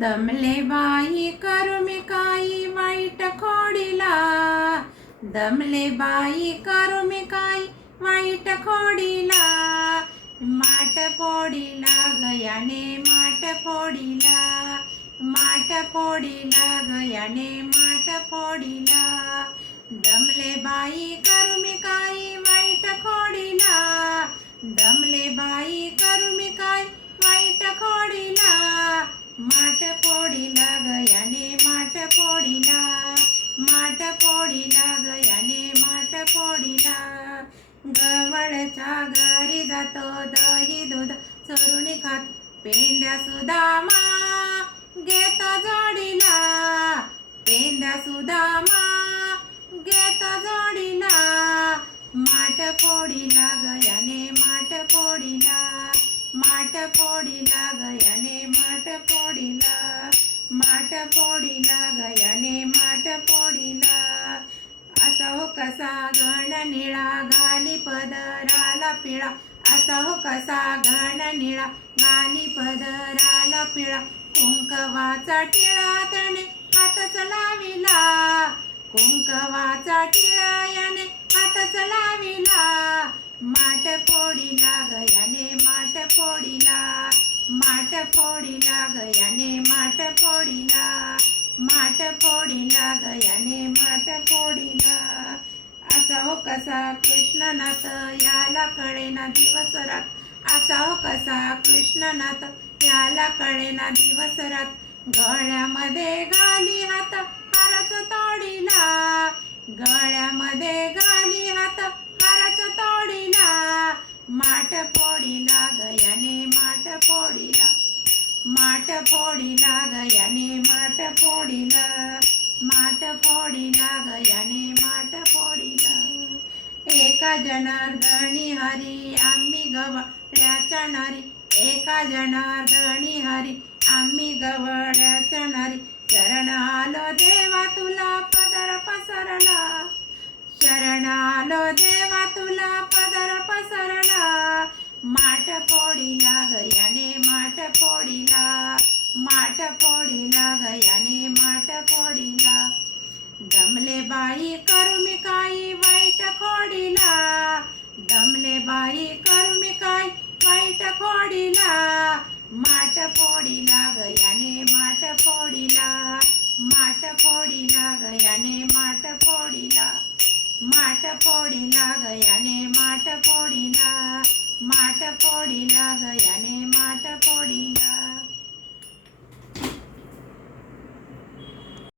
दमले बाई करू मी काही वाईट खोडीला, दमले बाई करू मी काही वाईट खोडीला, माठ फोडीला गयाने माठ फोडीला, माठ फोडीला गयाने माठ फोडीला, दमले बाई करू मी काही वाईट खोडीला, दमले बाई करू मी काही वाईट खोडीला, माठ फोडीला गयाने माठ फोडीला, माठ फोडीला गयाने माठ फोडीला, गवळच्या घरी जातो दही दूध चोरून खात पेंद्या सुदामा घेतो जोडीला, पेंद्या सुदामा घेतो जोडीला, माठ फोडीला गयाने माठ फोडीला, माठ फोडीला गयाने माठ फोडीला, माठ फोडीला गयाने माठ फोडीला, असा हो कसा घन निळा घाली पदराला पिळा, असा हो कसा घन निळा घाली पदराला पिळा, कुंकवाचा टिळा त्याने हातच लाविला, कुंकवाचा टिळा याने हातच लाविला, माठ फोडीला गयाने माठ फोडीला, माठ फोडीला गयाने माठ फोडीला, माठ फोडीला गयाने माठ फोडीला, असा हो कसा कृष्णनाथ याला कळेना दिवस रात, असा हो कसा कृष्णनाथ याला कळेना दिवस रात, गळ्यामध्ये घाली हात हारच तोडीला, गळ्यामध्ये घाली हात हारच तोडीला, माठ फोडीला गयाने माठ फोडीला, माठ फोडीला गयाने माठ फोडीला, माठ फोडीला गयाने माठ फोडीला, एका जनार्दनी हरी आम्ही गवळ्याच्या नारी, एका जनार्दनी हरी आम्ही गवळ्याच्या नारी, शरण आलो देवा तुला पदर पसरला, शरण आलो देवा तुला पदर पसरला, माठ फोडीला गयाने माठ फोडीला, माठ फोडीला गयाने माठ फोडीला, दमले बाई करू मी काही वाईट खोडीला, दमले बाई करू मी काही वाईट खोडीला, माठ फोडीला गयाने माठ फोडीला, माठ फोडीला गयाने माठ फोडीला, माठ फोडीला गयाने माठ फोडीला, माठ फोडीला गयाने माठ